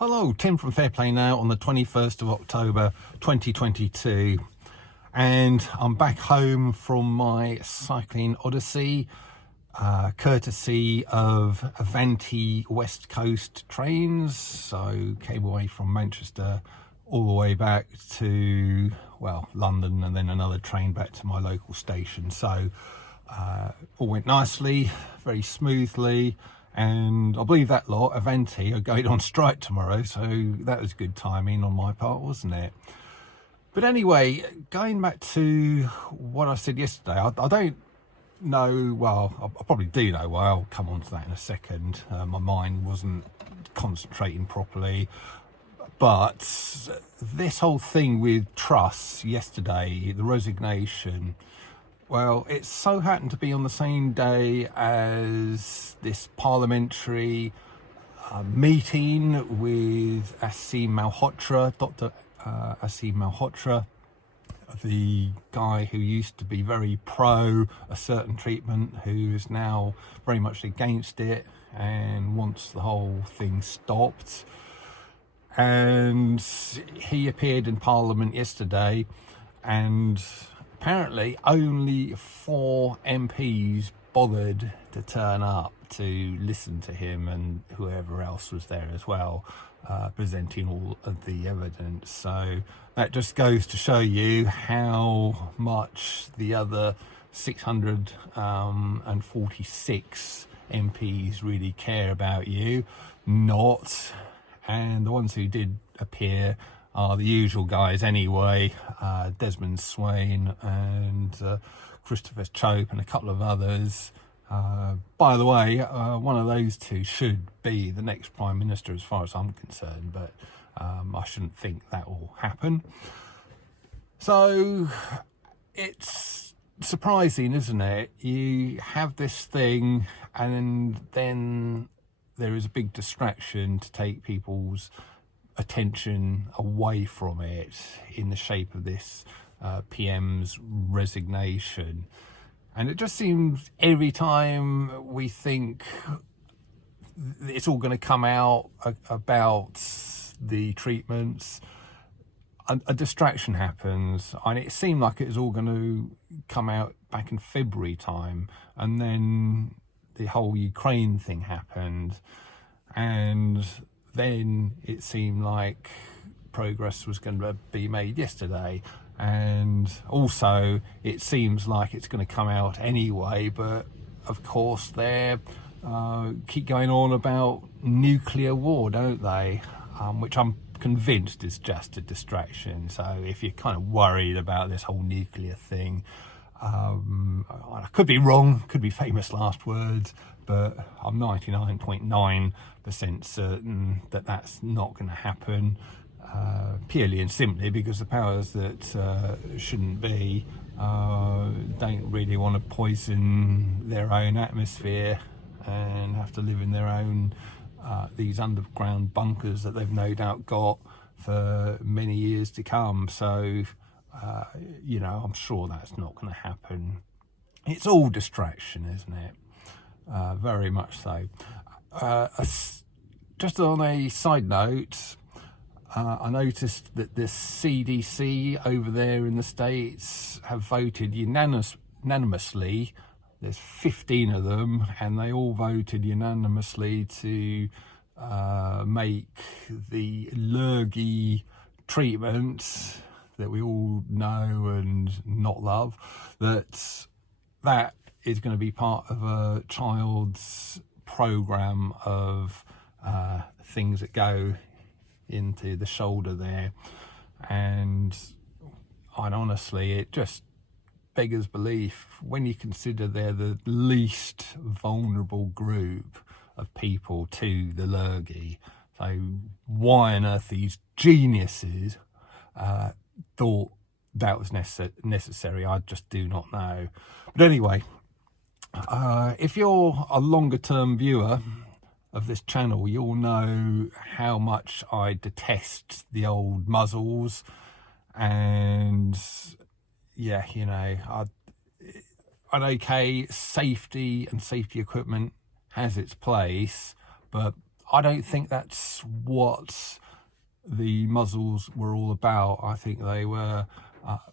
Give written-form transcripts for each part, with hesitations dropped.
Hello, Tim from Fair Play Now on the 21st of October 2022, and I'm back home from my cycling odyssey, courtesy of Avanti West Coast trains. So came away from Manchester all the way back to, well, London, and then another train back to my local station. So all went nicely, very smoothly. And I believe that lot, Avanti, are going on strike tomorrow, so that was good timing on my part, wasn't it? But anyway, going back to what I said yesterday, I don't know, well, I probably do know why. I'll come on to that in a second. My mind wasn't concentrating properly. But this whole thing with Truss yesterday, the resignation, well, it so happened to be on the same day as this parliamentary meeting with Aseem Malhotra, Dr. Aseem Malhotra, the guy who used to be very pro a certain treatment, who is now very much against it and wants the whole thing stopped. And he appeared in Parliament yesterday, and apparently only 4 MPs bothered to turn up to listen to him, and whoever else was there as well, presenting all of the evidence. So that just goes to show you how much the other 646 MPs really care about you, not. And the ones who did appear are the usual guys anyway, Desmond Swayne and Christopher Chope and a couple of others. By the way, one of those two should be the next Prime Minister as far as I'm concerned, but I shouldn't think that will happen. So it's surprising, isn't it? You have this thing and then there is a big distraction to take people's attention away from it in the shape of this PM's resignation. And it just seems every time we think it's all going to come out about the treatments, a distraction happens. And it seemed like it was all going to come out back in February time, and then the whole Ukraine thing happened, and then it seemed like progress was going to be made yesterday, and also it seems like it's going to come out anyway. But of course they keep going on about nuclear war, don't they? Which I'm convinced is just a distraction. So if you're kind of worried about this whole nuclear thing, I could be wrong, could be famous last words, but I'm 99.9% certain that that's not going to happen, purely and simply because the powers that shouldn't be don't really want to poison their own atmosphere and have to live in their own these underground bunkers that they've no doubt got for many years to come. So I'm sure that's not going to happen. It's all distraction, isn't it? Very much so. Just on a side note, I noticed that the CDC over there in the States have voted unanimously. There's 15 of them, and they all voted unanimously to make the Lurgi treatment that we all know and not love, that is going to be part of a child's program of things that go into the shoulder there. And honestly, it just beggars belief when you consider they're the least vulnerable group of people to the Lurgi. So why on earth these geniuses thought that was necessary, I just do not know. But anyway, if you're a longer term viewer of this channel, you'll know how much I detest the old muzzles. And yeah, okay, safety and safety equipment has its place, but I don't think that's what the muzzles were all about. I think they were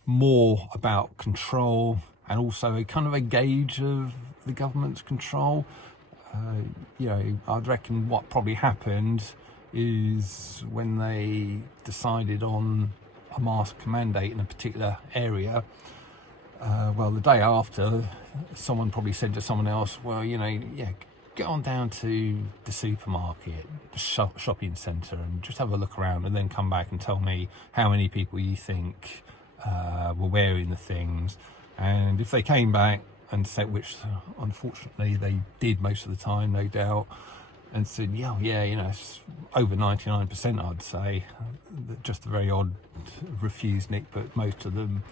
more about control and also a kind of a gauge of the government's control. I'd reckon what probably happened is when they decided on a mask mandate in a particular area, the day after, someone probably said to someone else, get on down to the supermarket, the shopping centre, and just have a look around and then come back and tell me how many people you think were wearing the things. And if they came back and said, which unfortunately they did most of the time, no doubt, and said, it's over 99%, I'd say, just a very odd refused nick, but most of them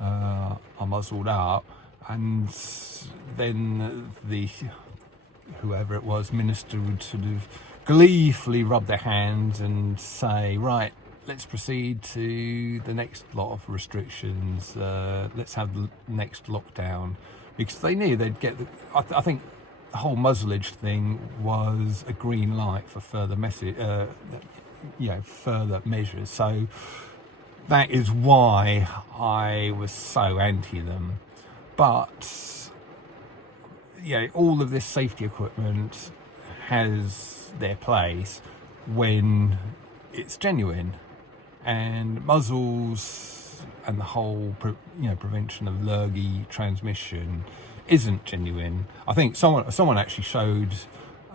are muzzled up. And then whoever it was, minister, would sort of gleefully rub their hands and say, right, let's proceed to the next lot of restrictions, let's have the next lockdown, because they knew they'd get I think the whole muzzleage thing was a green light for further further measures. So that is why I was so anti them. But all of this safety equipment has their place when it's genuine, and muzzles and the whole prevention of lurgy transmission isn't genuine. I think someone actually showed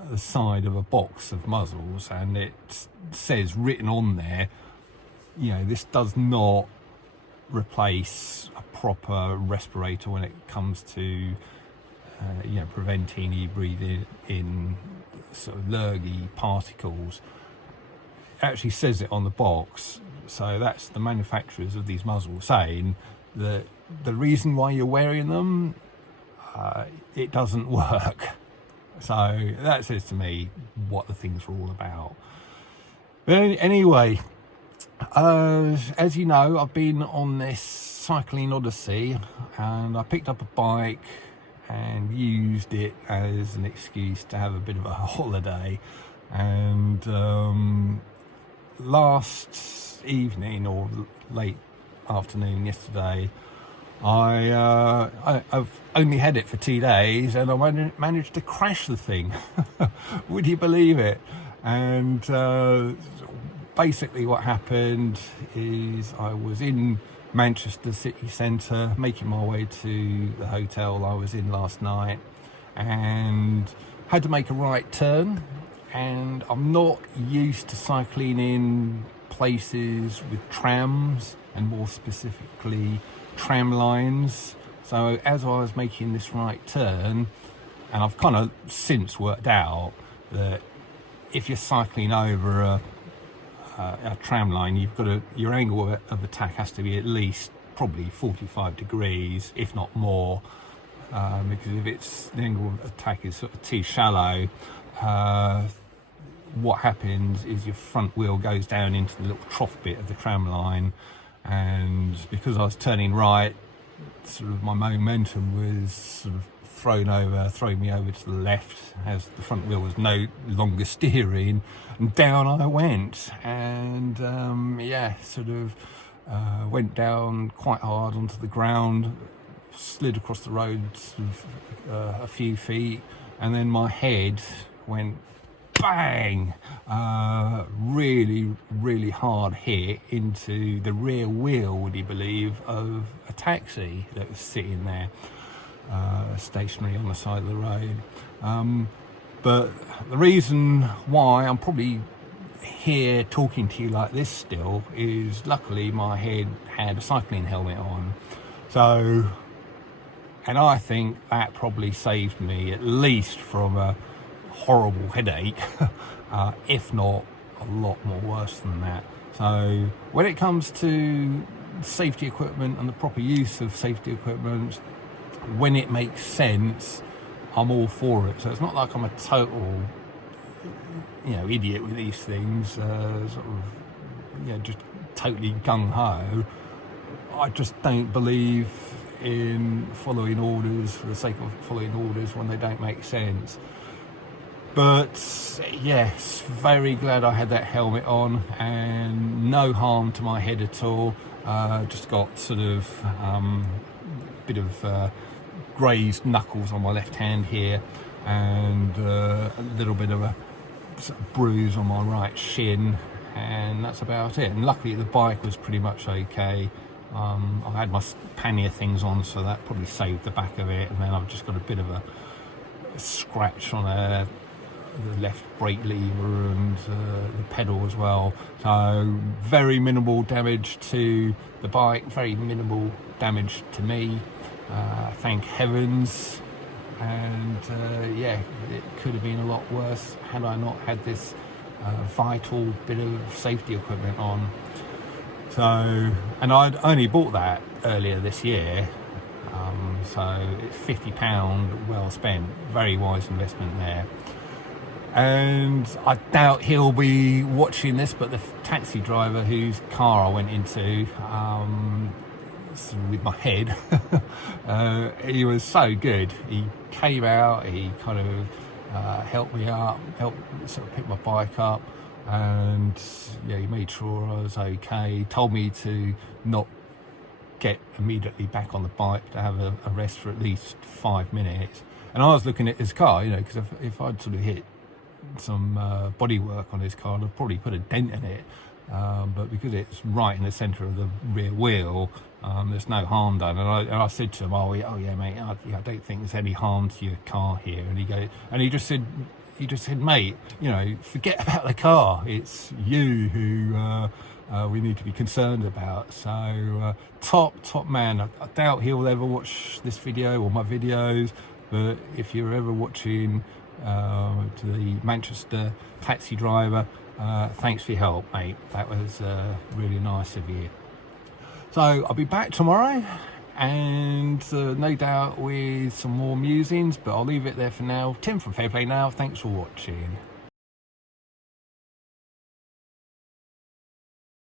the side of a box of muzzles, and it says written on there, this does not replace a proper respirator when it comes to preventing you breathing in sort of lurgy particles. It actually says it on the box. So that's the manufacturers of these muzzles saying that the reason why you're wearing them, it doesn't work. So that says to me what the things were all about. But anyway, as you know, I've been on this cycling odyssey, and I picked up a bike and used it as an excuse to have a bit of a holiday. And last evening or late afternoon yesterday, I've only had it for 2 days, and I managed to crash the thing. Would you believe it? And basically what happened is I was in Manchester city centre, making my way to the hotel I was in last night, and had to make a right turn. And I'm not used to cycling in places with trams, and more specifically tram lines. So as I was making this right turn, and I've kind of since worked out that if you're cycling over a tram line, your angle of attack has to be at least probably 45 degrees, if not more, because if the angle of attack is sort of too shallow, what happens is your front wheel goes down into the little trough bit of the tram line, and because I was turning right, sort of my momentum was sort of throwing me over to the left as the front wheel was no longer steering, and down I went, and went down quite hard onto the ground, slid across the road sort of, a few feet, and then my head went bang, really, really hard hit into the rear wheel, would you believe, of a taxi that was sitting there, stationary on the side of the road. But the reason why I'm probably here talking to you like this still is luckily my head had a cycling helmet on. So, and I think that probably saved me at least from a horrible headache, if not a lot more worse than that. So when it comes to safety equipment and the proper use of safety equipment, when it makes sense, I'm all for it. So it's not like I'm a total idiot with these things, just totally gung-ho. I just don't believe in following orders for the sake of following orders when they don't make sense. But yes, very glad I had that helmet on, and no harm to my head at all. Just got sort of bit of grazed knuckles on my left hand here, and a little bit of a sort of bruise on my right shin, and that's about it. And luckily the bike was pretty much okay. I had my pannier things on, so that probably saved the back of it, and then I've just got a bit of a scratch on the left brake lever and the pedal as well. So very minimal damage to the bike, very minimal damage to me, thank heavens. And yeah, it could have been a lot worse had I not had this vital bit of safety equipment on. So, and I'd only bought that earlier this year, so it's £50 well spent. Very wise investment there. And I doubt he'll be watching this, but the taxi driver whose car I went into with my head, he was so good. He came out, he kind of helped me up, helped sort of pick my bike up, and yeah, he made sure I was okay. He told me to not get immediately back on the bike, to have a rest for at least 5 minutes. And I was looking at his car, you know, because if I'd sort of hit some body work on his car, I'd probably put a dent in it, but because it's right in the centre of the rear wheel, there's no harm done. And I said to him, oh yeah mate, I don't think there's any harm to your car here. And he just said, mate, you know, forget about the car, it's you who we need to be concerned about. So top man. I doubt he'll ever watch this video or my videos, but if you're ever watching to the Manchester taxi driver, thanks for your help, mate. That was really nice of you. So I'll be back tomorrow, and no doubt with some more musings, but I'll leave it there for now. Tim from Fairplay Now, thanks for watching.